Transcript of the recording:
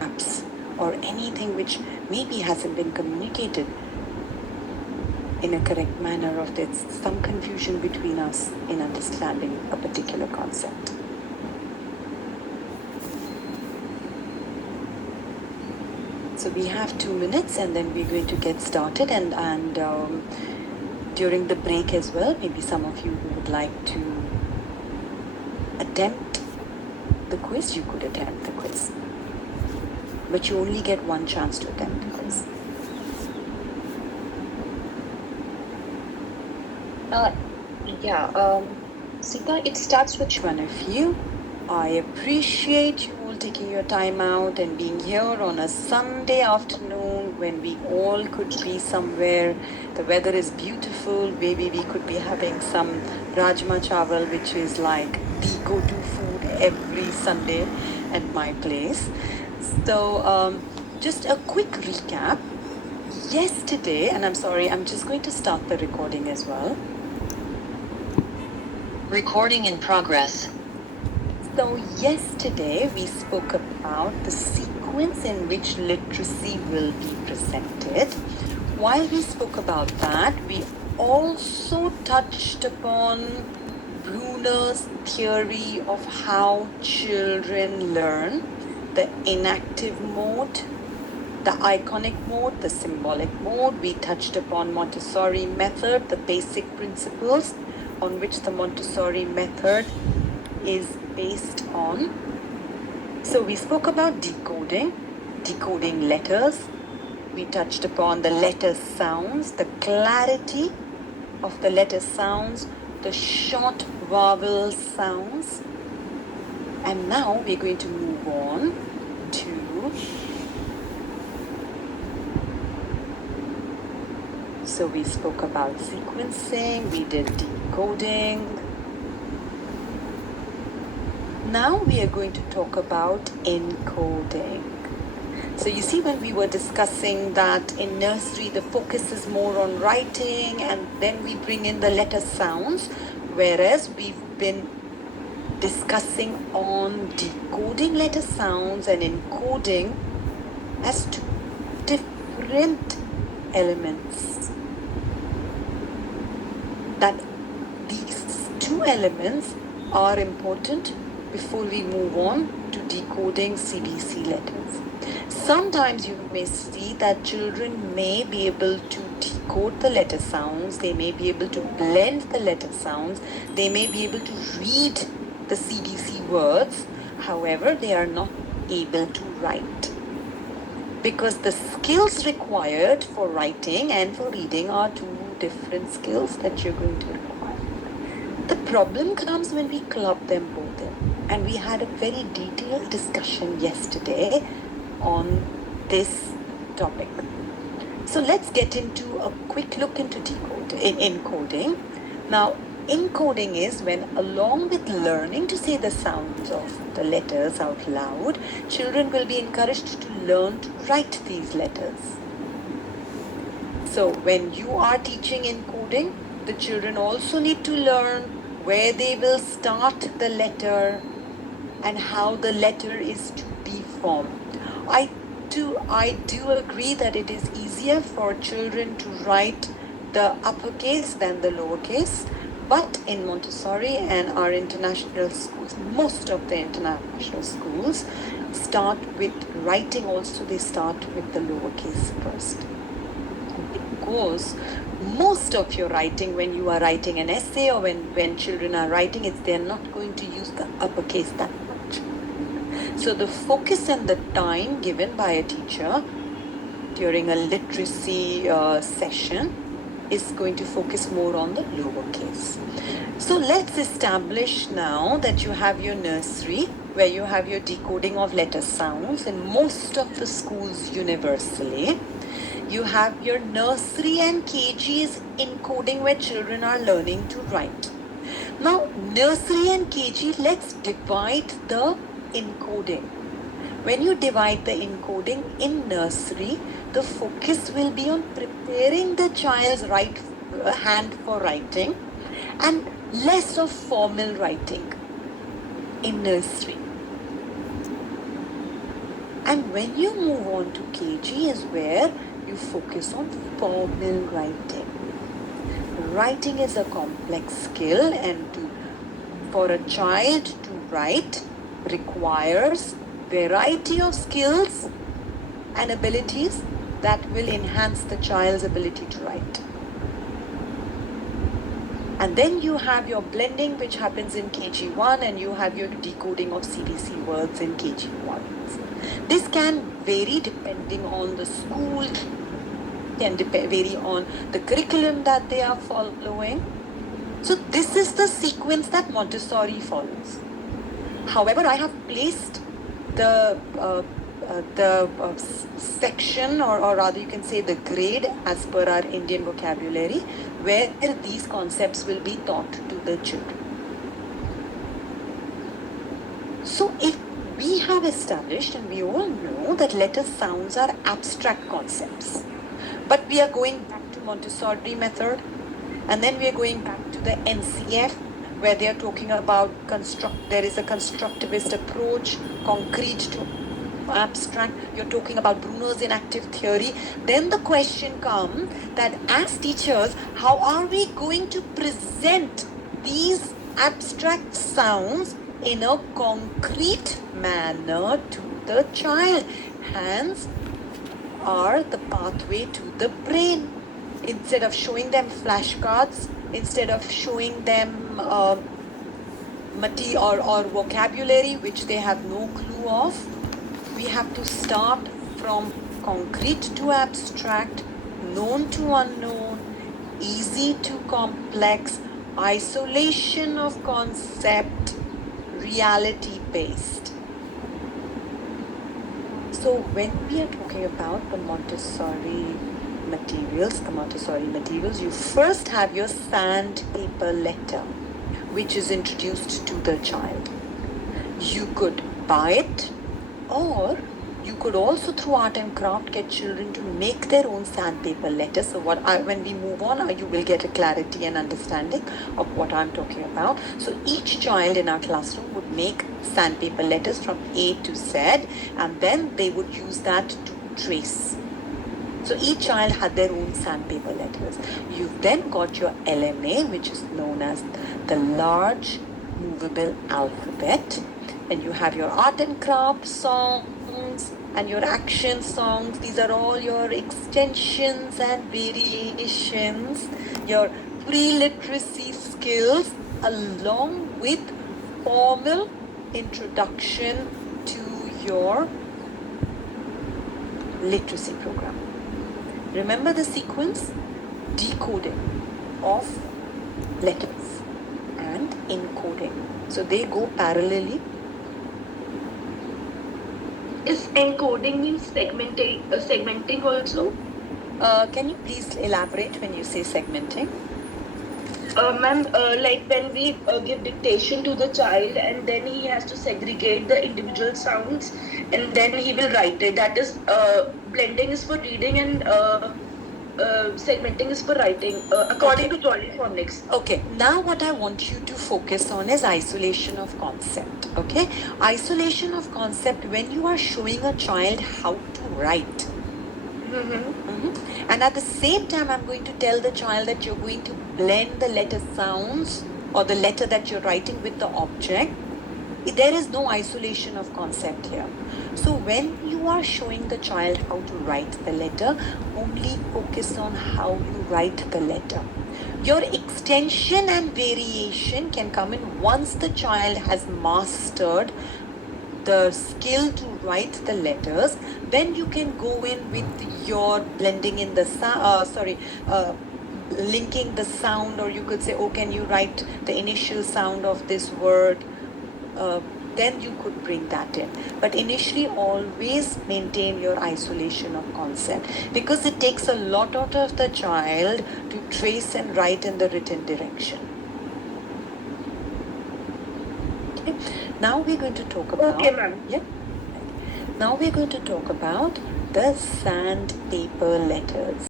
gaps or anything which maybe hasn't been communicated in a correct manner, or there's some confusion between us in understanding a particular concept. So we have 2 minutes and then we're going to get started, and during the break as well, maybe some of you who would like to attempt the quiz, you could attempt the quiz. But you only get one chance to attempt the quiz. Sita, it starts with one of you. I appreciate you all taking your time out and being here on a Sunday afternoon when we all could be somewhere. The weather is beautiful. Maybe we could be having some rajma chawal, which is like the go-to food every Sunday at my place. So just a quick recap. Yesterday, and I'm sorry, I'm just going to start the recording as well. recording in progress. So yesterday we spoke about the sequence in which literacy will be presented. While we spoke about that, we also touched upon Bruner's theory of how children learn, the inactive mode, the iconic mode, the symbolic mode. We touched upon Montessori method, the basic principles on which the Montessori method is based on. So we spoke about decoding letters. We touched upon the letter sounds, the clarity of the letter sounds, the short vowel sounds. And now we're going to move on to... So we spoke about sequencing, we did decoding. Now we are going to talk about encoding. So you see, when we were discussing that in nursery, the focus is more on writing and then we bring in the letter sounds, whereas we've been discussing on decoding letter sounds and encoding as two different elements. That these two elements are important before we move on to decoding CBC letters. Sometimes you may see that children may be able to decode the letter sounds, they may be able to blend the letter sounds, they may be able to read the CBC words, however, they are not able to write. Because the skills required for writing and for reading are two different skills that you're going to require. The problem comes when we club them both in. And we had a very detailed discussion yesterday on this topic. So let's get into a quick look into encoding. Now, encoding is when, along with learning to say the sounds of the letters out loud, children will be encouraged to learn to write these letters. So when you are teaching encoding, the children also need to learn where they will start the letter and how the letter is to be formed. I do agree that it is easier for children to write the uppercase than the lowercase, but in Montessori and our international schools, most of the international schools start with writing also, they start with the lowercase first. Because most of your writing, when you are writing an essay or when children are writing, they're not going to use the uppercase that much. So the focus and the time given by a teacher during a literacy session is going to focus more on the lowercase. So let's establish now that you have your nursery where you have your decoding of letter sounds in most of the schools universally. You have your nursery and KG's encoding where children are learning to write. Now, nursery and KG, let's divide the encoding. When you divide the encoding in nursery, the focus will be on preparing the child's right hand for writing and less of formal writing in nursery. And when you move on to KG is where you focus on formal writing. Writing is a complex skill, and for a child to write requires variety of skills and abilities that will enhance the child's ability to write. And then you have your blending, which happens in KG1, and you have your decoding of CBC words in KG1. This can vary depending on the school, can vary on the curriculum that they are following. So this is the sequence that Montessori follows. However, I have placed the section, or rather you can say the grade as per our Indian vocabulary, where these concepts will be taught to the children. So if we have established, and we all know, that letter sounds are abstract concepts, but we are going back to Montessori method, and then we are going back to the NCF, where they are talking about there is a constructivist approach, concrete to abstract. You're talking about Bruno's inactive theory. Then the question comes that as teachers, how are we going to present these abstract sounds in a concrete manner to the child? Hands are the pathway to the brain. Instead of showing them flashcards, instead of showing them material or vocabulary which they have no clue of, we have to start from concrete to abstract, known to unknown, easy to complex, isolation of concept, reality based. So when we are talking about the Montessori materials, you first have your sandpaper letter, which is introduced to the child. You could buy it, or you could also, through art and craft, get children to make their own sandpaper letters. So when we move on, you will get a clarity and understanding of what I'm talking about. So each child in our classroom would make sandpaper letters from A to Z, and then they would use that to trace. So each child had their own sandpaper letters. You've then got your LMA, which is known as the large movable alphabet. And you have your art and craft songs and your action songs. These are all your extensions and variations, your pre-literacy skills, along with formal introduction to your literacy program. Remember the sequence? Decoding of letters and encoding. So they go parallelly. Is encoding means segmenting also? Can you please elaborate when you say segmenting? Ma'am, like when we give dictation to the child, and then he has to segregate the individual sounds, and then he will write it. That is, blending is for reading, and segmenting is for writing, according to Jolly Phonics. Okay, now what I want you to focus on is isolation of concept. Okay, isolation of concept when you are showing a child how to write. And at the same time, I'm going to tell the child that you're going to blend the letter sounds or the letter that you're writing with the object. There is no isolation of concept here. So when you are showing the child how to write the letter, only focus on how you write the letter. Your extension and variation can come in once the child has mastered the skill to write the letters. Then you can go in with your blending in the linking the sound, or you could say, oh, can you write the initial sound of this word? Then you could bring that in. But initially, always maintain your isolation of concept, because it takes a lot out of the child to trace and write in the written direction. Okay. Now we're going to talk about... Okay, ma'am. Yeah. Now we're going to talk about the sandpaper letters.